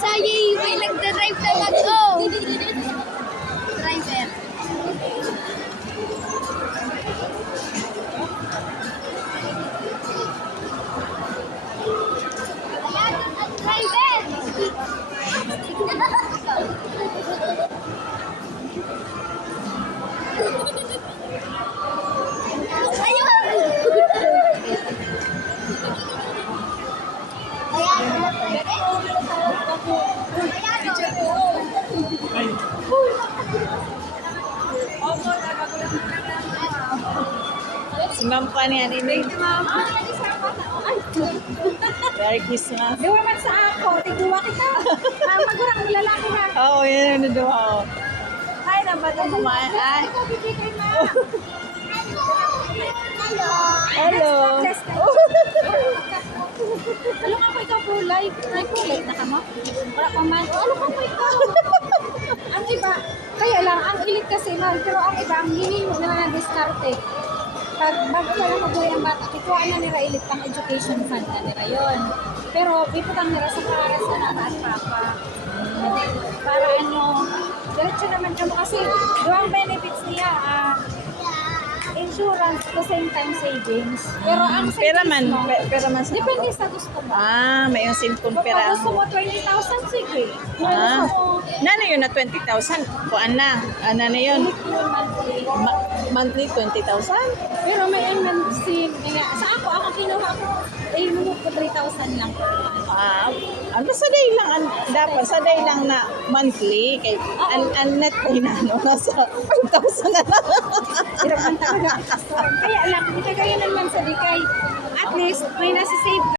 Bisaya, may nagda-drive na mag-o. Driver. Ayan ang driver. Si Ma'am pa niya ini. Merry Christmas. Diwa man sa ako, tigduwa kita. Magurang mo lalaki ha. Oo, yan ang duwa ko. Ay, nabatang kumain. Ay. Ikaw, bibigay ma. Hello. Ano nga po ikaw pro live? Pro live na ka mo? Wala pa man. Ano ka po ikaw? Ang iba, kaya lang, ang ilit kasi mahal, pero ang iba, ang hinin mo na diskarte. Pag bago na lang mabuhay ang bata, kikuha na nila ilit pang education fund na nila yun. Pero iputang nila sa para sa mama at papa. Para ano, diretso naman kamo kasi doang benefits niya, insurance at the same time savings. Pero ang Pera man, mo, pera man sa depende sa gusto mo. may yung cellphone Kung pera. gusto mo 20,000, sige. Kung Ah. gusto mo, Nano yun na 20,000? Kuan na. Ano na yun? monthly. Monthly 20,000? Pero may MNC, sa ako kinuha ko, lumog ko 3,000 lang. Ano sa day lang, dapat sa day lang na monthly. Kay, net kay na, no? Nasa 5,000 na lang. Hirap man talaga. Kaya lang, hindi kagaya naman sa di kay, at least may nasa-save